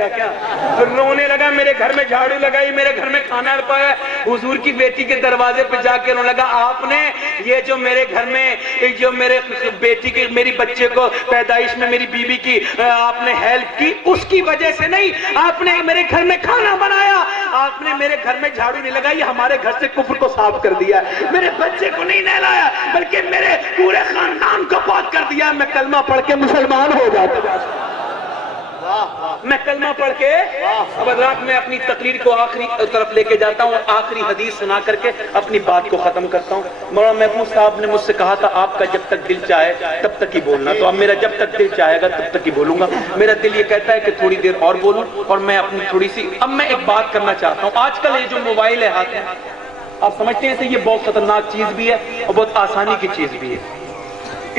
لگا کیا؟ پھر رونے لگا، میرے گھر میں جھاڑو لگائی، میرے گھر میں کھانا پکایا، حضور کی بیٹی کے دروازے پہ جا کے رونے لگا، آپ نے یہ جو میرے گھر میں جو میرے بیٹی کے میری بچے کو پیدائش میں میری بیوی کی آپ نے ہیلپ کی، اس کی وجہ سے نہیں، آپ نے میرے گھر میں کھانا بنایا، آپ نے میرے گھر میں جھاڑو نہیں لگائی، ہمارے گھر سے کفر کو صاف کر دیا، میرے بچے کو نہیں نہلایا بلکہ میرے پورے خاندان کو پاک کر دیا، میں کلمہ پڑھ کے مسلمان ہو جاتا، میں کلمہ پڑھ کے اب حضرات میں اپنی تقریر کو آخری طرف لے کے جاتا ہوں، آخری حدیث سنا کر کے اپنی بات کو ختم کرتا ہوں۔ مولانا محفوظ صاحب نے مجھ سے کہا تھا آپ کا جب تک دل چاہے تب تک ہی بولنا، تو اب میرا جب تک دل چاہے گا تب تک ہی بولوں گا، میرا دل یہ کہتا ہے کہ تھوڑی دیر اور بولوں، اور میں اپنی تھوڑی سی اب میں ایک بات کرنا چاہتا ہوں۔ آج کل یہ جو موبائل ہے ہاتھ میں، آپ سمجھتے ہیں یہ بہت خطرناک چیز بھی ہے اور بہت آسانی کی چیز بھی ہے،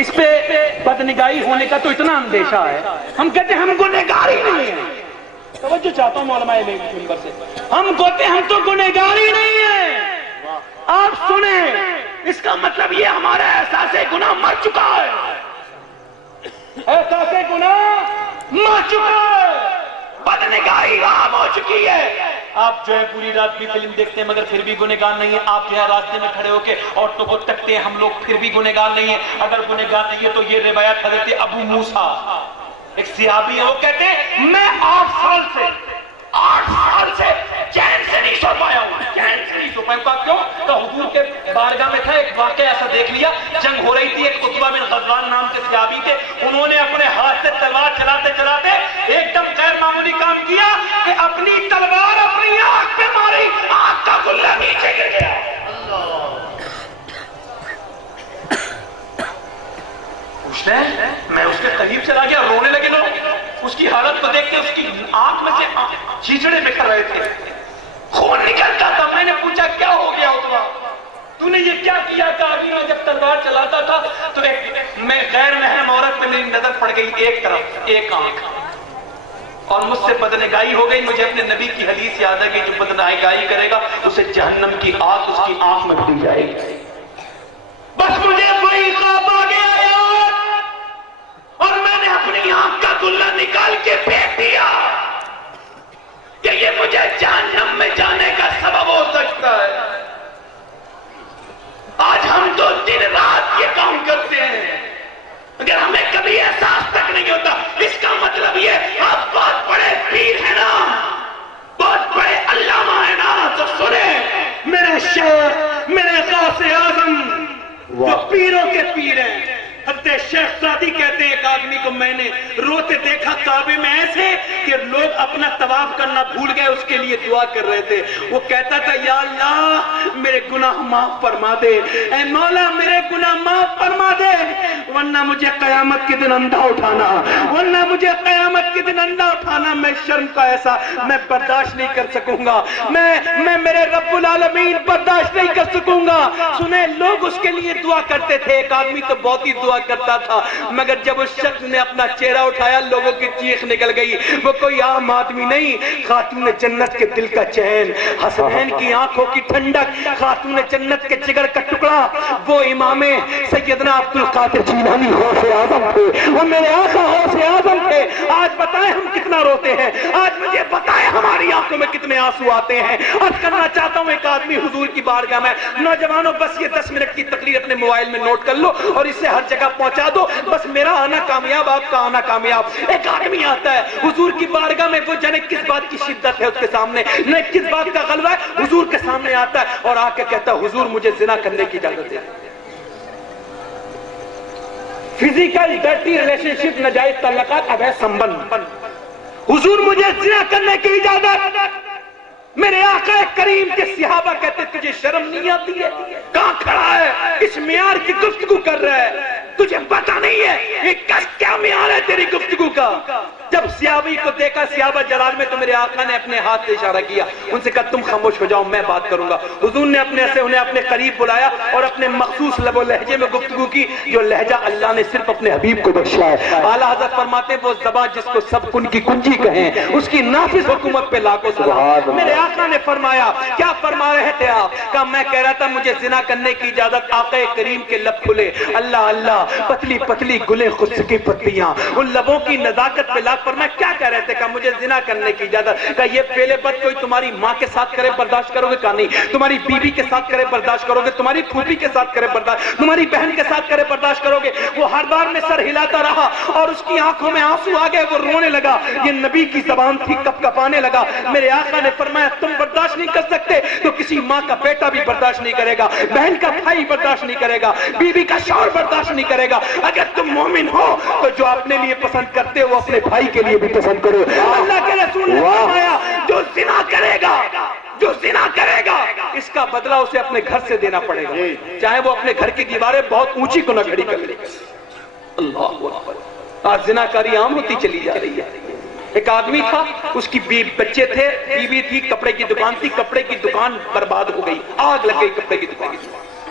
اس پہ بدنگاہی ہونے کا تو اتنا اندیشہ ہے، ہم کہتے ہیں ہم گنہگار ہی نہیں ہیں، توجہ چاہتا ہوں مولانا علیہ منبر سے، ہم کہتے ہیں ہم تو گنہگار ہی نہیں ہیں، آپ سنیں اس کا مطلب یہ ہمارا احساس گناہ مر چکا ہے، احساس گناہ مر چکا ہے، بدنگاہی عام ہو چکی ہے۔ آپ جو ہے پوری رات بھی فلم دیکھتے ہیں مگر پھر بھی گنہگار نہیں ہیں، آپ جو ہے راستے میں کھڑے ہو کے عورتوں کو تکتے ہیں، ہم لوگ پھر بھی گنہگار نہیں ہیں، اگر گنہگار نہیں ہے تو یہ روایت حضرت ابو موسیٰ ایک صحابی ہے، وہ کہتے ہیں میں 8 سال سے چین سے نہیں سو پایا ہوں، چین سے نہیں سو پایا ہوں، کیوں؟ تو حضور کے بارگاہ میں تھا، ایک واقعہ ایسا دیکھ لیا، جنگ ہو رہی تھی، ایک عتبہ بن غزوان نام کے صحابی تھے، انہوں نے اپنے ہاتھ سے تلوار چلاتے چلاتے ایک دم غیر معمولی کام کیا کہ اپنی تلوار اپنی آنکھ پہ ماری، آنکھ کا گلہ نیچے گر گیا، پوچھتے ہیں میں اس کے قریب چلا گیا، رونے لگے لوگ، اس کی حالت کو دیکھ کے اس کی آنکھ میں سے چیچڑے بکھر رہے تھے، خون نکلتا تھا، میں نے پوچھا کیا ہو گیا عتبہ، تو نے یہ کیا کیا؟ کہ ابھی میں جب تلوار چلاتا تھا تو میں غیر محرم عورت میں میری نظر پڑ گئی ایک طرف، ایک آنکھ، اور مجھ سے بدنگاہی ہو گئی، مجھے اپنے نبی کی حدیث یاد ہے کہ جو بدنگاہی کرے گا اسے جہنم کی آگ اس کی آنکھ میں ڈل جائے گی، بس مجھے وہی خواب آ گیا یار، اور میں نے اپنی آنکھ کا گلہ نکال کے پھینک دیا کہ یہ مجھے جہنم میں جانے کا سبب ہو سکتا ہے۔ آج ہم تو دن رات یہ کام کرتے ہیں، اگر ہمیں کبھی احساس تک نہیں ہوتا، اس کا مطلب یہ آپ بہت بڑے پیر ہیں نا، بہت بڑے علامہ ہیں نا، تو سنیں میرے شیخ، میرے غوث اعظم جو پیروں کے پیر ہیں، حضرت شیخ سعدی کہتے ہیں ایک آدمی کو میں نے روتے دیکھا کعبے میں ایسے کہ لوگ اپنا طواف کرنا بھول گئے، اس کے لیے دعا کر رہے تھے، وہ کہتا تھا یا اللہ میرے گناہ معاف فرما دے، اے مولا میرے گناہ معاف فرما دے، ورنہ مجھے قیامت کے دن اندھا اٹھانا، ورنہ مجھے قیامت کے دن اندھا اٹھانا، میں شرم کا ایسا میں برداشت نہیں کر سکوں گا، میں میرے رب العالمین برداشت نہیں کر سکوں گا۔ سنیں لوگ اس کے لیے دعا کرتے تھے، ایک آدمی تو بہت ہی دعا کرتا تھا، مگر جب اس شخص نے اپنا چہرہ اٹھایا لوگوں کی چیخ نکل گئی، وہ کوئی عام آدمی نہیں، خاتون جنت کے دل کا چین، حسنین کی آنکھوں کی ٹھنڈک، خاتون جنت کے جگر کا ٹکڑا، وہ امام سیدنا عبد القادر جیلانی غوث اعظم تھے، وہ میرے آقا غوث اعظم تھے۔ آج بتائیں ہم کتنا روتے ہیں، آج مجھے بتائیں ہماری آنکھوں میں کتنے آنسو آتے ہیں۔ عرض کرنا چاہتا ہوں ایک آدمی حضور کی بارگاہ میں، نوجوانوں بس یہ 10 منٹ کی تقریر اپنے موبائل میں نوٹ کر لو اور اسے ہر جگہ پہنچا دو، بس میرا آنا کامیاب آپ کا آنا کامیاب۔ ایک آدمی آتا ہے حضور کی بارگاہ میں، وہ جانے کس بات کی شدت ہے اس کے سامنے، نہ کس بات کا غلبہ ہے، حضور کے سامنے آتا ہے اور آ کے کہتا ہے حضور مجھے زنا کرنے کی اجازت دے، فزیکل ڈرٹی ریلیشن شپ، ناجائز تعلقات، ابے سنبند، حضور مجھے زنا کرنے کی اجازت۔ میرے آقا کریم کے صحابہ کہتے تجھے شرم نہیں آتی ہے، کہاں کھڑا ہے اس معیار کی گفتگو کر رہا ہے، تجھے پتا نہیں ہے یہ کیا معیار ہے تیری گفتگو کا۔ جب صحابی کو دیکھا صحابہ جلال میں، تو میرے آقا نے اپنے ہاتھ سے اشارہ کیا، ان سے کہا تم خاموش ہو جاؤ میں بات کروں گا۔ حضور نے انہیں اپنے قریب بلایا اور اپنے مخصوص لب و لہجے میں گفتگو کی، جو لہجہ اللہ نے صرف اپنے حبیب کو بخشا ہے۔ اعلیٰ حضرت فرماتے ہیں وہ زبان جس کو سب کن کی کنجی کہیں، اس کی نافذ حکومت پہ لاکھوں سلام۔ میرے آقا نے فرمایا کیا فرما رہے تھے آپ؟ کہا میں کہہ رہا تھا مجھے زنا کرنے کی اجازت۔ آقا کریم کے لب کھلے، اللہ اللہ، پتلی پتلی گلے خشک کی پتلیاں، ان لبوں کی نزاکت پہ لاکھوں بعد فرمایا کیا کہہ رہے تھے؟ کہا مجھے زنا کرنے کی اجازت۔ کہا یہ پہلے بات کوئی تمہاری ماں کے ساتھ کرے برداشت کرو گے؟ کہا نہیں۔ تمہاری بیوی کے ساتھ کرے برداشت کرو گے؟ تمہاری پھوپھی کے ساتھ کرے برداشت، تمہاری بہن کے ساتھ کرے برداشت کرو گے؟ وہ ہر بار میں سر ہلاتا رہا اور اس کی آنکھوں میں آنسو آ گئے، وہ رونے لگا۔ یہ نبی کی زبان تھی، کپ کپانے لگا۔ میرے آقا نے فرمایا تم برداشت نہیں کر سکتے تو کسی ماں کا بیٹا بھی برداشت نہیں کرے گا، بہن کا بھائی برداشت نہیں کرے گا، بیوی کا شوہر برداشت نہیں کرے گا۔ اگر تم مومن ہو تو جو اپنے لیے پسند کرتے ہو اپنے بھائی کے لیے بھی پسند کرو۔ اللہ کے رسول نے فرمایا جو زنا کرے گا، جو زنا کرے گا اس کا بدلہ اسے اپنے گھر سے دینا پڑے گا، چاہے وہ اپنے گھر کی دیواریں بہت اونچی کو نہ کھڑی کر لے۔ اللہ اکبر۔ آج زنا کاری عام ہوتی چلی جا رہی ہے۔ ایک آدمی تھا، اس کی بچے تھے، بیوی تھی، کپڑے کی دکان تھی، کپڑے کی دکان برباد ہو گئی، آگ لگ گئی کپڑے کی دکان۔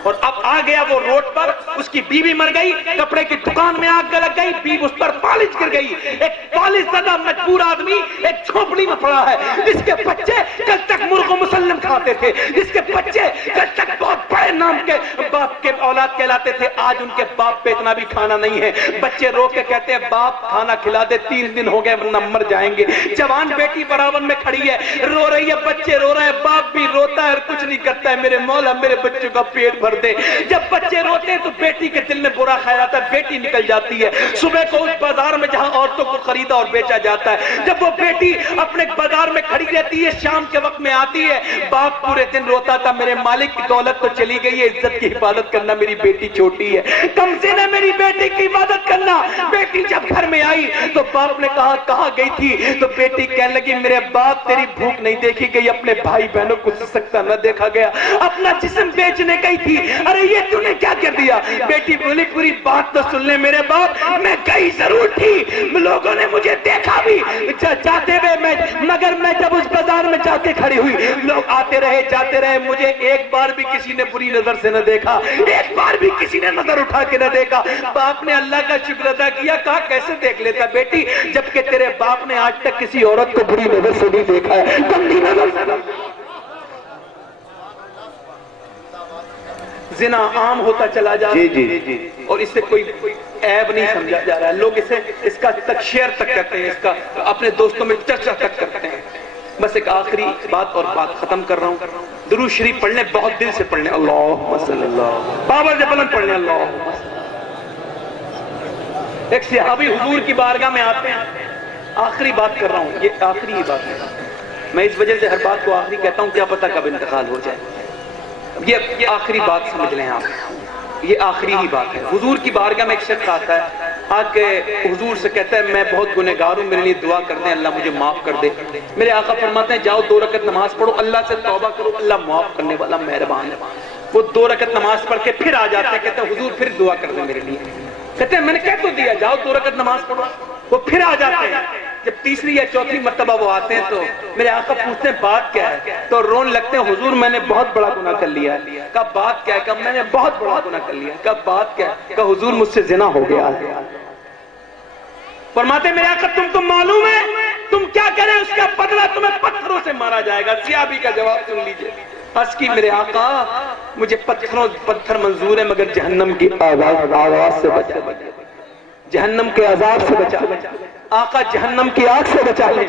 اور اب آ گیا وہ روڈ پر، اس کی بیوی مر گئی، کپڑے کی دکان میں آگ لگ گئی، بیوی اس پر پالش گر گئی۔ ایک پالش زدہ مجبور آدمی ایک جھونپڑی میں پڑا ہے، جس کے بچے کل تک مرغ و مسلم کھاتے تھے، جس کے بچے کل تک بہت بڑے نام کے باپ کے اولاد کہلاتے تھے، آج ان کے باپ پہ اتنا بھی کھانا نہیں ہے۔ بچے رو کے کہتے ہیں باپ کھانا کھلا دے، 3 دن ہو گئے ورنہ مر جائیں گے۔ جوان بیٹی برابر میں کھڑی ہے، رو رہی ہے، بچے رو رہے ہیں، باپ بھی روتا ہے اور کچھ نہیں کرتا ہے، میرے مولا میرے بچوں کا پیٹ بھر دے۔ جب بچے روتے ہیں تو بیٹی کے دل میں برا خیال آتا ہے، بیٹی نکل جاتی ہے صبح کو اس بازار میں جہاں عورتوں کو خریدا اور بیچا جاتا ہے۔ جب وہ بیٹی اپنے بازار میں کھڑی رہتی ہے، شام کے وقت میں آتی ہے، باپ پورے دن روتا تھا، میرے مالک کی دولت تو چلی گئی ہے، عزت کی حفاظت کرنا، میری بیٹی چھوٹی ہے، کم سے نہ میری بیٹی کی حفاظت کرنا۔ بیٹی جب گھر میں آئی تو باپ نے کہا کہاں گئی تھی؟ تو بیٹی کہنے لگی میرے باپ تیری بھوک نہیں دیکھی گئی، اپنے بھائی بہنوں کو سسکتا نہ دیکھا گیا، اپنا جسم بیچنے گئی تھی۔ ارے یہ تو نے کیا کر دیا؟ بیٹی بولی پوری بات تو سن لے میرے باپ، میں گئی ضرور تھی، لوگوں نے مجھے دیکھا بھی جاتے ہوئے، مگر میں جب اس بازار میں جا کے کھڑی ہوئی، لوگ آتے رہے جاتے رہے، مجھے ایک بار بھی کسی نے بری نظر سے نہ دیکھا، ایک بار بھی کسی نے نظر اٹھا کے نہ دیکھا۔ باپ نے اللہ کا شکر ادا کیا، کہا کیسے دیکھ لیتا بیٹی جبکہ تیرے باپ نے آج تک کسی عورت کو بری نظر سے نہیں دیکھا ہے، گندی نظر سے۔ زنا عام ہوتا چلا جا رہا ہے اور اس سے کوئی عیب نہیں سمجھا جا رہا ہے، لوگ اس کا تک شیئر تک کرتے ہیں، اس کا اپنے دوستوں میں چرچا تک کرتے ہیں۔ بس ایک آخری بات اور بات ختم کر رہا ہوں، درود شریف پڑھنے، بہت دل سے پڑھنے، اللہم صلی اللہ، پاور سے بلند پڑھنے، اللہم۔ ایک صحابی حضور کی بارگاہ میں آتے ہیں، آخری بات کر رہا ہوں، یہ آخری ہی بات ہے، میں اس وجہ سے ہر بات کو آخری کہتا ہوں، کیا پتہ کب انتقال ہو جائے، یہ آخری بات سمجھ لیں آپ، یہ آخری ہی بات ہے۔ حضور کی بارگاہ میں ایک شخص آتا ہے، آ کے حضور سے کہتا ہے میں بہت گنہگار ہوں، میرے لیے دعا کر دیں، اللہ مجھے معاف کر دے۔ میرے آقا فرماتے ہیں جاؤ 2 رکعت نماز پڑھو، اللہ سے توبہ کرو، اللہ معاف کرنے والا مہربان ہے۔ وہ 2 رکعت نماز پڑھ کے پھر آ جاتے ہیں، کہتے ہیں حضور پھر دعا کر دیں میرے لیے، کہتے ہیں میں نے کہہ تو دیا جاؤ 2 رکعت نماز پڑھو۔ وہ پھر آ جاتے ہیں، جب تیسری یا چوتھی مرتبہ وہ آتے ہیں تو میرے آقا پوچھتے ہیں بات کیا ہے، تو رون لگتے ہیں حضور میں نے بہت بڑا گناہ کر لیا ہے۔ کہا بات کیا ہے؟ کہا میں نے بہت بڑا گناہ کر لیا ہے۔ کہا بات کیا ہے؟ کہا حضور مجھ سے زنا ہو گیا ہے۔ فرماتے ہیں میرے آقا تم تو معلوم ہے تم کیا کریں، اس کا بدلہ تمہیں پتھروں سے مارا جائے گا۔ صحابی کا جواب سن لیجئے، عرض کی میرے آقا مجھے پتھر منظور ہے مگر جہنم کی آواز سے بچا، جہنم کے عذاب سے بچا، آقا جہنم کی آگ سے بچا لیں،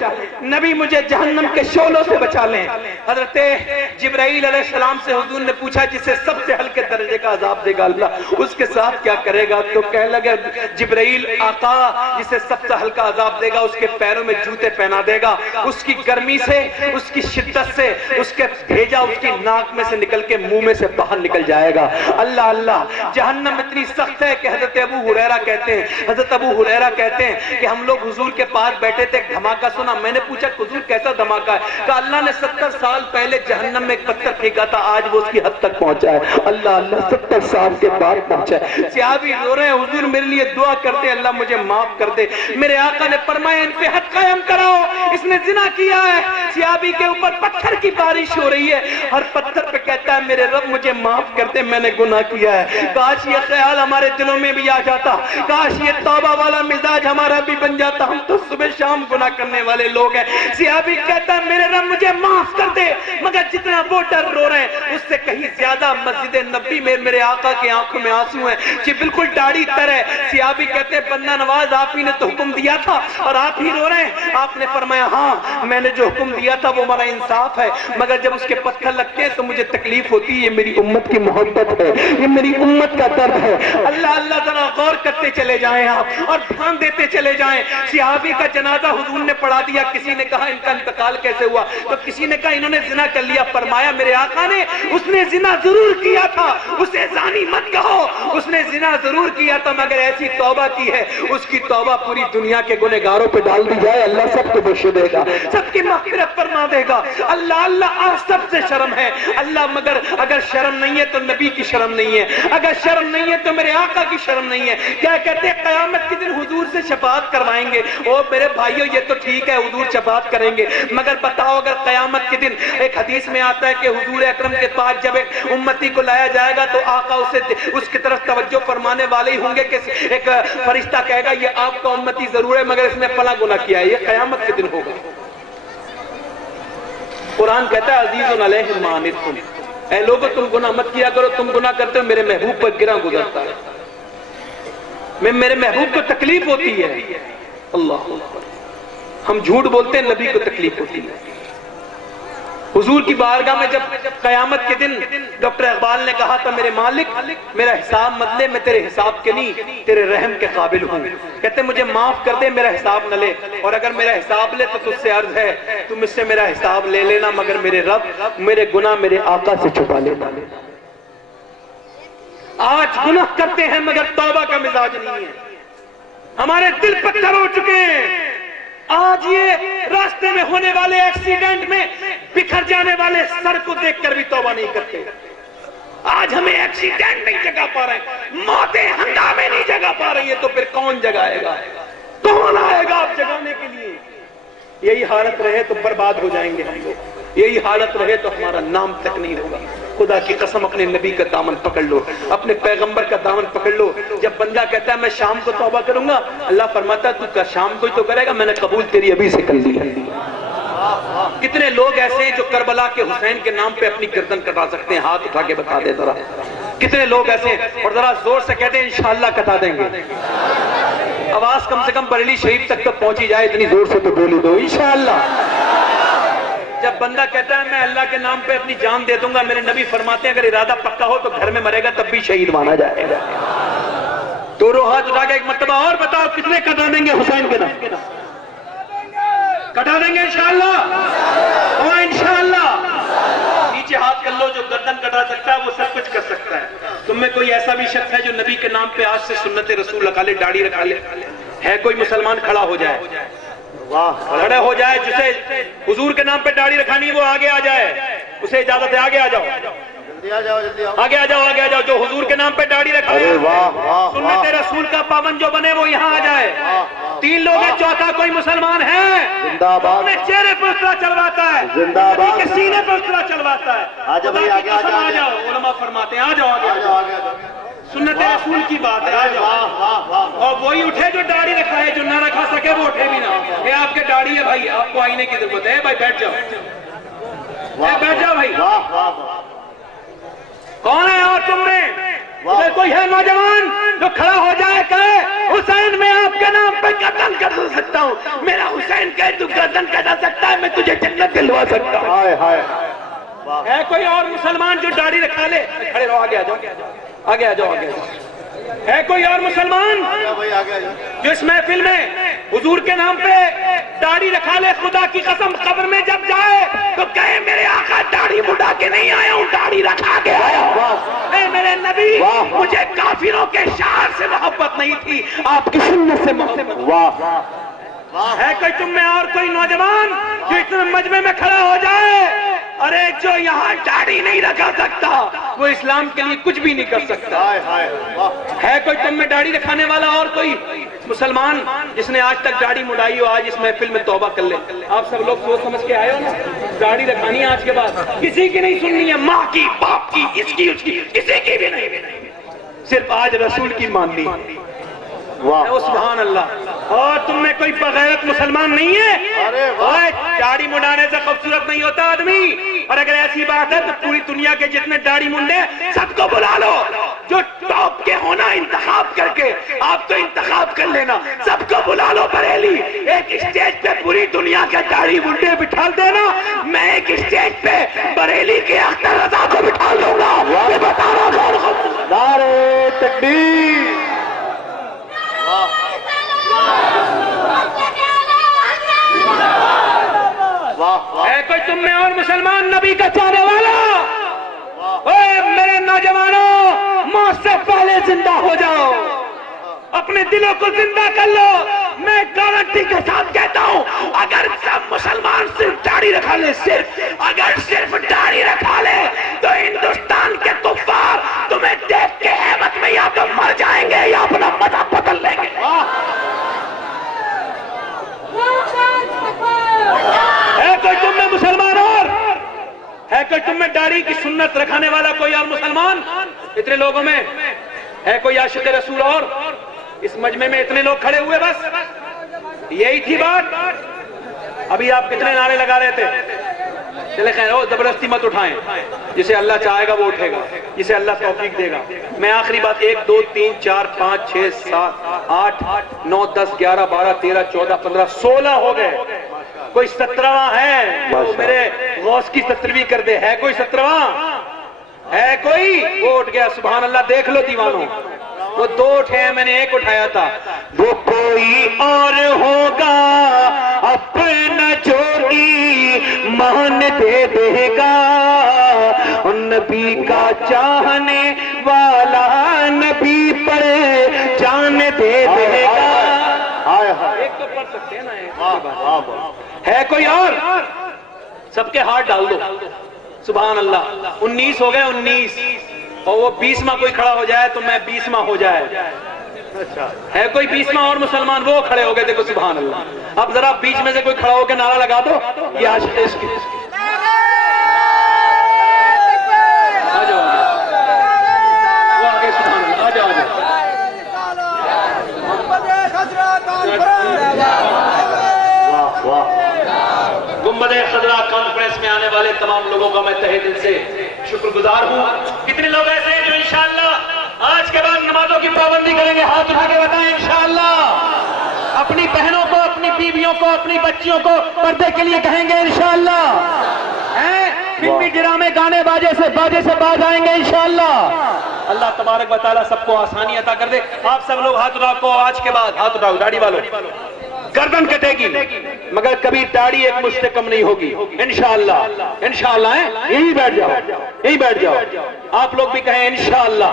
نبی مجھے جہنم کے شعلوں سے بچا لیں۔ حضرت جبرائیل علیہ السلام سے حضور نے پوچھا جسے سب سے ہلکے درجے کا عذاب دے گا اللہ اس کے ساتھ کیا کرے گا؟ تو کہنے لگا جبرائیل آقا جسے سب سے ہلکا عذاب دے گا اس کے پیروں میں جوتے پہنا دے گا، اس کی گرمی سے، اس کی شدت سے، اس کے بھیجا اس کی ناک میں سے نکل کے منہ میں سے باہر نکل جائے گا۔ اللہ اللہ، جہنم اتنی سخت ہے کہ حضرت ابو ہریرہ کہتے ہیں کہ ہم لوگ حضور کے پاس بیٹھے تھے، ایک دھماکہ سنا، میں نے پوچھا حضور کیسا دھماکہ ہے؟ کہ اللہ نے 70 سال پہلے جہنم میں ایک پتھر پھینکا تھا، آج وہ اس کی حد تک پہنچا ہے۔ اللہ اللہ، 70 سال کے بعد پہنچا ہے۔ صحابی رو رہے ہیں حضور میرے لیے دعا کر دے، اللہ مجھے معاف کر دے۔ میرے آقا نے فرمایا ان پہ حد قائم کراؤ، اس نے زنا کیا ہے۔ صحابی کے اوپر پتھر کی بارش ہو رہی ہے، ہر پتھر پہ کہتا ہے میرے رب مجھے معاف کر دے، میں نے گناہ کیا ہے۔ کاش یہ خیال ہمارے دلوں میں بھی آ جاتا، کاش یہ توبہ والا مزاج ہمارا بھی بن جاتا۔ آتا ہم تو صبح شام گناہ کرنے والے لوگ ہیں. صحابی کہتا ہے میرے رب مجھے معاف کر دے, مگر جتنا وہ ڈر رو رہے ہیں اس سے کہیں زیادہ مسجد نبی میں میرے آقا کی آنکھوں میں آنسو ہیں کہ بالکل داڑھی تر ہے. صحابی کہتے ہیں بندہ نواز آپ ہی نے تو حکم دیا تھا اور آپ ہی رو رہے ہیں. آپ نے فرمایا ہاں میں نے جو حکم دیا تھا وہ ہمارا انصاف ہے, مگر جب اس کے پتھر لگتے ہیں تو مجھے تکلیف ہوتی ہے. یہ میری امت کی محبت ہے, یہ میری امت کا درد ہے. اللہ اللہ ذرا غور کرتے چلے جائیں آپ اور دھیان دیتے چلے جائیں. صحابی کا جنازہ حضور نے پڑھا دیا. کسی نے کہا ان کا انتقال کیسے ہوا, تو کسی نے کہا انہوں نے زنا کر لیا. فرمایا میرے آقا نے اس نے زنا ضرور کیا تھا, اسے زانی مت کہو, اس نے زنا ضرور کیا تھا مگر ایسی توبہ کی ہے اس کی توبہ پوری دنیا کے گنہگاروں پہ ڈال دی جائے اللہ سب کو بخش دے گا, سب کی مغفرت فرما دے گا. اللہ اللہ آج سب سے شرم ہے اللہ, مگر اگر شرم نہیں ہے تو نبی کی شرم نہیں ہے, اگر شرم نہیں ہے تو میرے آقا کی شرم نہیں ہے. کیا کہتے ہیں قیامت کے دن حضور سے شفاعت کروائیں گے. او میرے بھائیو یہ تو ٹھیک ہے حضور شفاعت کریں گے, مگر بتاؤ اگر قیامت کے دن ایک حدیث میں آتا ہے کہ حضور اکرم کے پاس جب ایک امتی کو لایا جائے گا تو آقا اس کی طرف توجہ فرمانے والے ہی ہوں گے کہ ایک فرشتہ کہے گا یہ آپ کا امتی ضرور ہے مگر اس نے فلاں گناہ کیا ہے. یہ قیامت کے دن ہوگا. قرآن کہتا ہے عزیز علیہ ما عنتم, اے لوگو تم گناہ مت کیا کرو, تم گناہ کرتے ہو میرے محبوب پر گراں گزرتا ہے, میرے محبوب کو تکلیف ہوتی ہے. اللہ ہم جھوٹ بولتے ہیں نبی کو تکلیف ہوتی ہے. حضور کی بارگاہ میں جب قیامت کے دن ڈاکٹر اقبال نے کہا تھا میرے مالک میرا حساب مت لے, میں تیرے حساب کے نہیں تیرے رحم کے قابل ہوں. کہتے مجھے معاف کر دے میرا حساب نہ لے, اور اگر میرا حساب لے تو تجھ سے عرض ہے تم مجھ سے میرا حساب لے لینا مگر میرے رب میرے گناہ میرے آقا سے چھپا لینا. آج گناہ کرتے ہیں مگر توبہ کا مزاج نہیں ہے, ہمارے دل پتھر ہو چکے ہیں. آج یہ راستے میں ہونے والے ایکسیڈنٹ میں بکھر جانے والے سر کو دیکھ کر بھی توبہ نہیں کرتے. آج ہمیں ایکسیڈنٹ نہیں جگہ پا رہے ہیں, موتیں ہنگامے نہیں جگہ پا رہی ہے, تو پھر کون جگائے گا, کون آئے گا آپ جگانے کے لیے. یہی حالت رہے تو برباد ہو جائیں گے ہم لوگ, یہی حالت رہے تو ہمارا نام تک نہیں ہوگا. خدا کی قسم اپنے نبی کا دامن پکڑ لو, اپنے پیغمبر کا دامن پکڑ لو. جب بندہ کہتا ہے میں شام کو توبہ کروں گا, اللہ فرماتا ہے تو شام کو ہی تو کرے گا, میں نے قبول تیری ابھی سے کر لی. کتنے لوگ ایسے ہیں جو کربلا کے حسین کے نام پہ اپنی گردن کٹا سکتے ہیں, ہاتھ اٹھا کے بتا دے ذرا. کتنے لوگ ایسے ہیں, اور ذرا زور سے کہتے ہیں انشاءاللہ کٹا دیں گے. آواز کم سے کم بریلی شریف تک تو پہنچی جائے, اتنی زور سے تو بولی دو انشاءاللہ. جب بندہ کہتا ہے میں اللہ کے نام پہ اپنی جان دے دوں گا, میرے نبی فرماتے ہیں اگر ارادہ پکا ہو تو گھر میں مرے گا تب بھی شہید مانا جائے گا. دونوں ہاتھ اٹھا کے ایک مرتبہ اور بتاؤ کتنے کٹا دیں گے حسین کے نام, کٹا دیں گے انشاءاللہ, اور انشاءاللہ. نیچے ہاتھ کر لو, جو گردن کٹا سکتا ہے وہ سب کچھ کر سکتا ہے. تم میں کوئی ایسا بھی شخص ہے جو نبی کے نام پہ آج سے سنت رسول لگا لے, داڑھی رکھا لے؟ ہے کوئی مسلمان کھڑا ہو جائے, کھڑے ہو جائے, جسے حضور کے نام پہ داڑھی رکھانی وہ آگے آ جائے, اسے اجازت ہے آگے آ جاؤ, آگے آ جاؤ, آگے آ جاؤ. جو حضور کے نام پہ داڑھی رکھا ہے سنت رسول کا پابند جو بنے وہ یہاں آ جائے. 3 لوگ ہیں, چوتھا کوئی مسلمان ہے اپنے چہرے پر اسطرا چلواتا ہے, نبی کے سینے پر اسطرا چلواتا ہے. آ جاؤ, علماء فرماتے ہیں آ جاؤ, آگے آ جاؤ. سنت رسول کی بات ہے, آ جاؤ. اور وہی اٹھے جو داڑھی رکھا ہے, جو نہ رکھا سکے وہ اٹھے بھی نہ. یہ آپ کے داڑھی ہے بھائی, آپ کو آئینے کی ضرورت ہے بھائی, بیٹھ جاؤ, بیٹھ جاؤ بھائی. کون ہے اور تم میں ادھر کوئی ہے نوجوان جو کھڑا ہو جائے کہ حسین میں آپ کے نام پہ گردن کٹا سکتا ہوں, میرا حسین کہے تو گردن کٹا سکتا ہے, میں تجھے جنت دلوا سکتا ہوں. ہے کوئی اور مسلمان جو داڑھی رکھا لے؟ کھڑے رہو, آگے آ جاؤ, آگے آ جاؤ, آگے آ جاؤ. ہے کوئی اور مسلمان جو اس محفل میں حضور کے نام پہ داڑھی رکھا لے؟ خدا کی قسم قبر میں جب جائے تو کہے میرے آقا داڑھی مڈا کے نہیں آیا ہوں, داڑھی رکھا کے آیا ہوں. اے میرے نبی, مجھے کافروں کے شعر سے محبت نہیں تھی, آپ کی سنت سے محبت. ہے کوئی تم میں اور کوئی نوجوان جو اتنے مجمع میں کھڑا ہو جائے, ارے جو یہاں داڑھی نہیں رکھا سکتا وہ اسلام کے لیے کچھ بھی نہیں کر سکتا. ہے کوئی تم میں داڑھی رکھانے والا اور کوئی مسلمان جس نے آج تک داڑھی مڈائی ہو, آج اس محفل میں توبہ کر لے. آپ سب لوگ سوچ سمجھ کے آئے ہو نا, داڑھی رکھانی ہے آج کے بعد, کسی کی نہیں سننی ہے, ماں کی, باپ کی, اس کی, اس کی, کسی کی بھی نہیں, صرف آج رسول کی ماننی. سبحان اللہ. اور تم میں کوئی بغیرت مسلمان نہیں ہے؟ اوے داڑھی منڈانے سے خوبصورت نہیں ہوتا آدمی، اور اگر ایسی بات ہے تو پوری دنیا کے جتنے داڑھی منڈے سب کو بلا لو، جو ٹاپ کے ہونا انتخاب کر کے، آپ تو انتخاب کر لینا، سب کو بلا لو بریلی، ایک اسٹیج پہ پوری دنیا کے داڑھی منڈے بٹھا دینا، میں ایک اسٹیج پہ بریلی کے اختر رضا کو بٹھا لوں گا، یہ بتا رہا ہوں۔ نعرہ تکبیر، ہے کوئی تم میں اور مسلمان نبی کا چاہنے والا؟ اے میرے نوجوانوں، موت سے پہلے زندہ ہو جاؤ، اپنے دلوں کو زندہ کر لو۔ میں گارنٹی کے ساتھ کہتا ہوں، اگر سب مسلمان صرف داڑھی رکھا لے، اگر صرف داڑھی رکھا لے تو ہندوستان کے کفار تمہیں دیکھ کے ہیبت میں یا تو مر جائیں گے یا اپنا مذہب بدل لیں گے۔ ہے کوئی تم میں مسلمان اور ہے کوئی تم میں داڑھی کی سنت رکھانے والا کوئی اور مسلمان؟ اتنے لوگوں میں ہے کوئی عاشق رسول؟ اور اس مجمع میں اتنے لوگ کھڑے ہوئے، بس یہی تھی بات؟ ابھی آپ کتنے نعرے لگا رہے تھے؟ چلے خیر ہو، زبردستی مت اٹھائیں، جسے اللہ چاہے گا وہ اٹھے گا، جسے اللہ توفیق دے گا۔ میں آخری بات 1 2 3 4 5 6 7 8 9 10 11 12 13 14 15 16 ہو گئے، کوئی 17واں ہے جو میرے غوث کی 17ویں کر دے؟ ہے کوئی 17واں؟ ہے کوئی؟ وہ اٹھ گیا، سبحان اللہ، دیکھ لو دیوانوں، وہ 2 اٹھے ہیں، میں نے 1 اٹھایا تھا۔ وہ کوئی اور ہوگا اپنا جوئی مان دے دے گا، نبی کا چاہنے والا نبی پر جان دے دے گا۔ ایک تو پڑھ سکتے ہیں نا، ہے کوئی اور؟ سب کے ہاتھ ڈال دو، سبحان اللہ۔ 19 ہو گئے، 19، اور وہ 20واں کوئی کھڑا ہو جائے تو میں 20واں ہو جائے۔ ہے کوئی 20واں اور مسلمان؟ وہ کھڑے ہو گئے، دیکھو سبحان اللہ۔ اب ذرا بیچ میں سے کوئی کھڑا ہو کے نعرہ لگا دو، یہ عاشق عشق کی۔ آ جاؤ، وہ آگے، سبحان اللہ، آ جاؤ، آ جاؤ۔ گنبد خضرا کانفرنس میں آنے والے تمام لوگوں کا میں تہہ دل سے شکر گزار ہوں۔ کتنے لوگ ایسے ہیں جو انشاءاللہ آج کے بعد نمازوں کی پابندی کریں گے؟ ہاتھ اٹھا کے بتائیں انشاءاللہ۔ اپنی بہنوں کو، اپنی بیویوں کو، اپنی بچیوں کو پردے کے لیے کہیں گے انشاءاللہ۔ فلمی ڈرامے گانے باجے سے باز آئیں گے انشاءاللہ۔ اللہ تبارک و تعالیٰ سب کو آسانی عطا کر دے۔ آپ سب لوگ ہاتھ اٹھاؤ، آج کے بعد ہاتھ اٹھاؤ، داڑھی والوں، گردن کٹے گی مگر کبھی داڑھی ایک مجھ سے کم نہیں ہوگی انشاءاللہ۔ انشاءاللہ یہی بیٹھ جاؤ، یہی بیٹھ جاؤ۔ آپ لوگ بھی کہیں انشاءاللہ،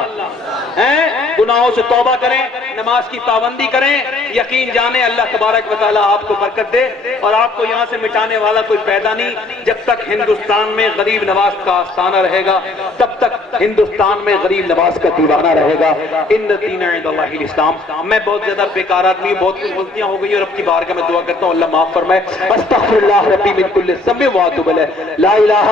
گناہوں سے توبہ کریں، نماز کی پابندی کریں، یقین جانیں اللہ تبارک و تعالیٰ آپ کو برکت دے، اور آپ کو یہاں سے مٹانے والا کوئی پیدا نہیں۔ جب تک ہندوستان میں غریب نواز کا آستانہ رہے گا، تب تک ہندوستان میں غریب نواز کا دیوانہ رہے گا۔ ان الدین عند اللہ الاسلام۔ میں بہت زیادہ بیکار آدمی، بہت کچھ غلطیاں ہو گئی، اور اب کی بارگاہ میں دعا کرتا ہوں اللہ معاف فرمائے۔ استغفر اللہ ربی من کل ذنب واتوب الیہ، لا الہ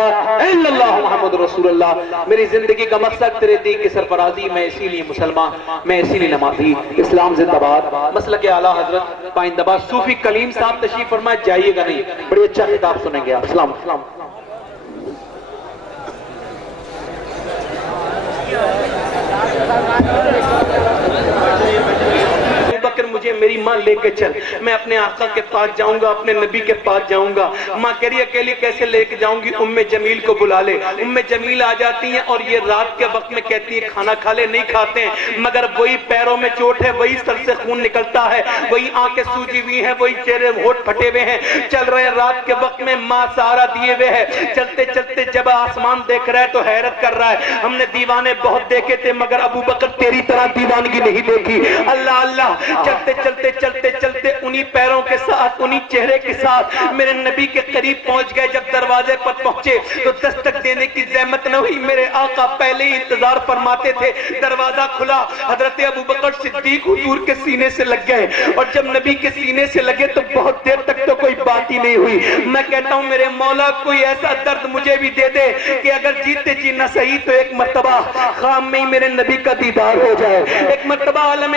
الا اللہ محمد رسول اللہ۔ میری زندگی کا مقصد تیرے دین کی سرفرازی، میں اسی لیے مسلمان، میں اسی لیے نمازی۔ اسلام زندہ باد۔ مسلک اعلیٰ حضرت پائندہ باز صوفی کلیم صاحب تشریف فرمائے، جائیے گا نہیں، بڑی اچھا خطاب سنیں گے آپ۔ السلام علیکم۔ مجھے میری ماں لے کے چل، میں اپنے آقا کے پاس جاؤں گا، اپنے نبی کے پاس جاؤں گا۔ ماں کہہ رہی اکیلی کیسے لے کے جاؤں گی؟ ام جمیل کو بلا لے۔ ام جمیل آ جاتی ہیں اور یہ رات کے وقت میں کہتی ہیں کھانا کھا لے، نہیں کھاتے ہیں، مگر وہی پیروں میں چوٹ ہے، وہی سر سے خون نکلتا ہے، وہی آنکھیں سوجی ہوئی ہیں، وہی چہرے ہونٹ پھٹے ہوئے ہیں، چل رہے ہیں رات کے وقت میں، ماں سہارا دیے ہوئے ہے، چلتے چلتے جب آسمان دیکھ رہا ہے تو حیرت کر رہا ہے، ہم نے دیوانے بہت دیکھے تھے مگر ابو بکر تیری طرح دیوانگی نہیں دیکھی۔ اللہ اللہ، چلتے چلتے چلتے چلتے انہی پیروں کے ساتھ، انہی چہرے کے ساتھ میرے نبی کے قریب پہنچ گئے۔ جب دروازے پر پہنچے تو دستک دینے کی زحمت نہ ہوئی، میرے آقا پہلے ہی انتظار فرماتے تھے۔ دروازہ کھلا، حضرت ابو بکر صدیق حضور کے سینے سے لگ گئے، اور جب نبی کے سینے سے لگے تو بہت دیر تک تو کوئی بات ہی نہیں ہوئی۔ میں کہتا ہوں میرے مولا کوئی ایسا درد مجھے بھی دے دے کہ اگر جیتے جی نہ صحیح تو ایک مرتبہ خام میں ہی میرے نبی کا دیدار ہو جائے، ایک مرتبہ عالم